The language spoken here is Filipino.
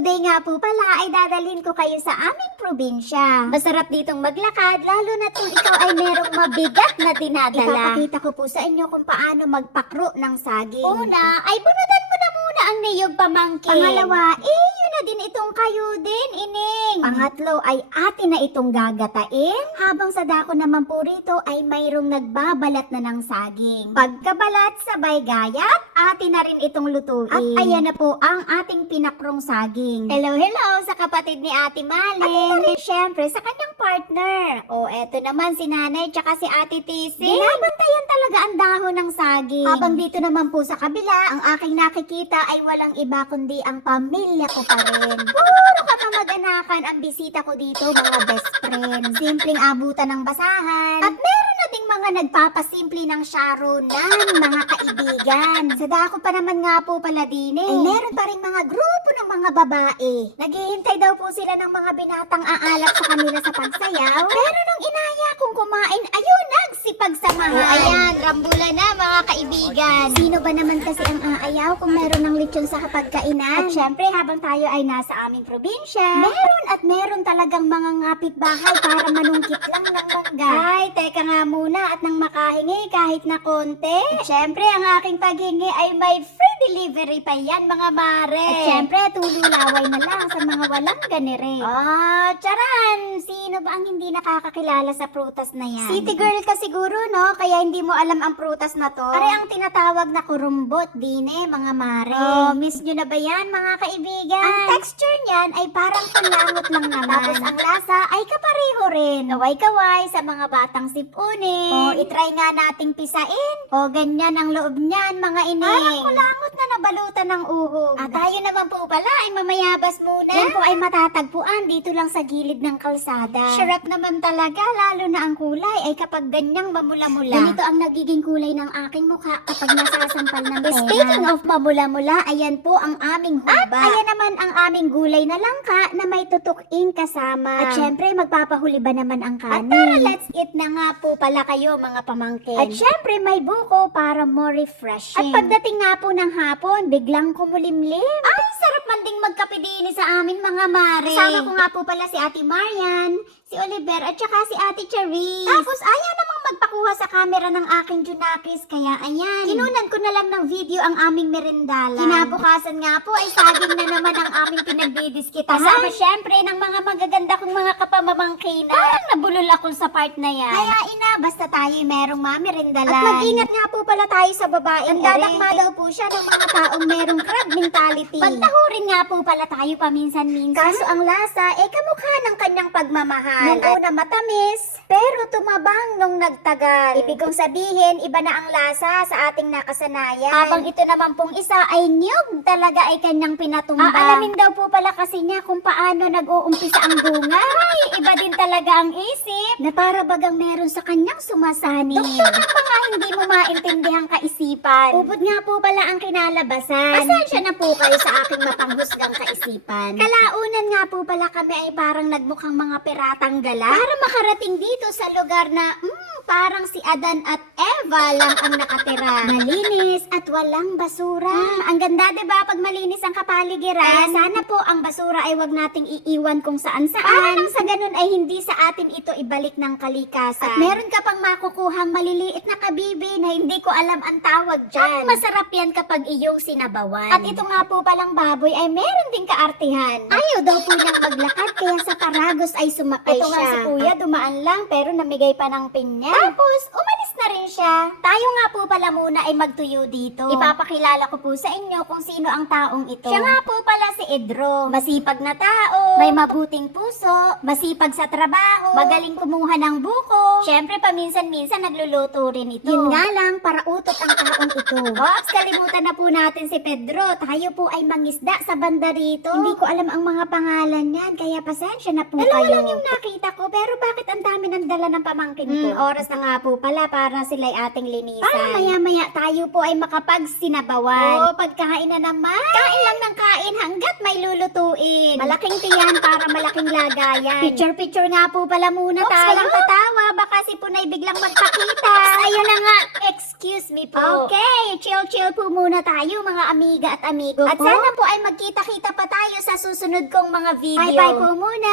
today nga po pala ay dadalhin ko kayo sa aming probinsya. Masarap ditong maglakad, lalo na kung ikaw ay merong mabigat na dinadala. Ipapakita ko po sa inyo kung paano magpakro ng saging. Una, ay bunutan mo na muna ang niyog pamangkin. Pangalawa, yun na din itong kayo din, ining. Pangatlo ay atin na itong gagatain. Habang sa dako naman po rito ay mayroong nagbabalat na ng saging. Pagkabalat sabay gayat, atin na rin itong lutuin. At ayan na po ang ating pinakrong saging. Hello, hello sa kapatid ni Ate Mali. At ito rin syempre sa kanyang partner. O eto naman si Nanay tsaka si Ate Tisi. Binabantayan talaga ang dahon ng saging. Habang dito naman po sa kabila, ang aking nakikita ay walang iba kundi ang pamilya ko pa rin. Puro kamamag-anakan ang bisita ko dito, mga best friend. Simpleng abutan ng basahan. At meron na ding mga nagpapasimple ng sharonan, mga kaibigan. Sa dako pa naman nga po pala din ay meron pa rin mga grupo ng mga babae. Naghihintay daw po sila ng mga binatang aalap sa kanila sa pagsayaw. Pero nung inaya kong kumain, ayun, nagsipagsamahan. O ayan, rambula na mga kaibigan. Sino ba naman kasi ang aayaw kung meron ng lechon sa kapagkainan? At syempre, habang tayo ay nasa aming probinsya, meron talagang mga ngapit bahay para manungkit lang ng mangga. Ay, teka nga muna at nang makahingi kahit na konti. At syempre, ang aking paghingi ay may free delivery pa yan, mga mare. At syempre, tululaway na lang sa mga walang ganire. Charan! Sino ba ang hindi nakakakilala sa prutas na yan? City girl ka siguro, no? Kaya hindi mo alam ang prutas na to. Pare ang tinatawag na kurumbot, dine, mga mare. Oh, miss nyo na ba yan, mga kaibigan? Ang texture niyan ay parang panlangot lang naman. Tapos ang lasa ay kapareho rin. Kaway-kaway sa mga batang sipunin. O, itry nga nating pisain. O, ganyan ang loob niyan, mga ining. Parang kulangot na nabalutan ng uhog. At tayo naman po pala ay mamayabas muna. Yan po ay matatagpuan dito lang sa gilid ng kalsada. Sarap naman talaga, lalo na ang kulay ay kapag ganyang mamula-mula. Ganito ang nagiging kulay ng aking mukha kapag nasasampal ng pera. Speaking of mamula-mula, ayan po ang aming huba. At ayan naman ang aming gulay na langka na may tutukin kasama. At syempre, magpapahuli ba naman ang kanin? At tara, let's eat na nga po pala kayo, mga pamangkin. At syempre, may buko para more refreshing. At pagdating nga po ng hapon, biglang kumulimlim. Ay, sarap man ding magkape din sa amin, mga mare. Kasama ko nga po pala si Ate Marian, si Oliver, at saka si Ate Cherise. Tapos ayaw namang magpakuha sa camera ng aking Junakis, kaya ayan. Kinunan ko na lang ng video ang aming merendala. Kinabukasan nga po ay saging na naman ang aming pinagdidiskitahan. Kasama syempre ng mga magaganda kong mga kapamamangkinan. Parang nabulol ako sa part na yan. Kaya ina, basta tayo merong mamirendalan. At mag-ingat nga po pala tayo sa babae. Nandadakma daw po siya ng mga taong merong crab mentality. Pagtahurin nga po pala tayo paminsan-minsan. Kaso ang lasa, kamukha ng kanyang pagmamahal. Nung una matamis, pero tumabang nung nagtagal. Ibig kong sabihin, iba na ang lasa sa ating nakasanayan. Habang ito naman pong isa ay niyog talaga ay kanyang pinatumbang. Alamin daw po pala kasi niya kung paano nag-uumpisa ang bunga. Ay, iba din talaga ang isip. Na para bagang meron sa kanyang sumasani. Doktor ng mga hindi mo maintindihang kaisipan. Ubod nga po pala ang kinalabasan. Pasensya na po kayo sa aking mapanghusgang kaisipan. Kalaunan nga po pala kami ay parang nagmukhang mga piratang gala. Para makarating dito sa lugar na parang si Adan at Eva lang ang nakatira. Malinis at walang basura. Ang ganda, diba, pag malinis ang kapaligiran. Kaya sana po ang basura ay wag nating iiwan kung saan-saan. Para nang sa ganun ay hindi sa atin ito ibalik ng kalikasan. At meron ka pang makukuhang maliliit na kabibi na hindi ko alam ang tawag dyan. At masarap yan kapag iyong sinabawan. At ito nga po palang baboy ay meron ding kaartihan. Ayaw daw po niyang maglakad kaya sa Paragos ay sumakay siya. Ito nga si kuya, dumaan lang pero namigay pa ng pinya. Tapos, umalis na rin siya. Tayo nga po pala muna ay magtuyo dito. Ipapakilala ko po sa inyo kung sino ang taong ito. Siya nga po pala si Edro. Masipag na tao, may mabuting puso, masipag sa trabaho, magaling kumuha ng buko. Syempre, paminsan-minsan nagluluto rin ito. Yun nga lang, para utot ang taong ito. Ops, kalimutan na po natin si Pedro. Tayo po ay mangisda sa banda rito. Hindi ko alam ang mga pangalan niyan, kaya pasensya na po kayo. Dalawa lang yung nakita ko, pero bakit ang dami ng dala ng pamangkin ko? Oras na nga po pala para sila'y ating linisan. Para maya-maya tayo po ay makapagsinabawan. Oo, pagkain na naman. Kain lang ng kain hanggat may lulutuin. Malaking tiyan para malaking lagayan. Picture nga po pala muna tayo. Walang tatawa, baka si Punay biglang magpakita. Ayun na nga, excuse me po. Okay, chill po muna tayo mga amiga at amigo. At sana po ay magkita-kita pa tayo sa susunod kong mga video. Bye-bye po muna.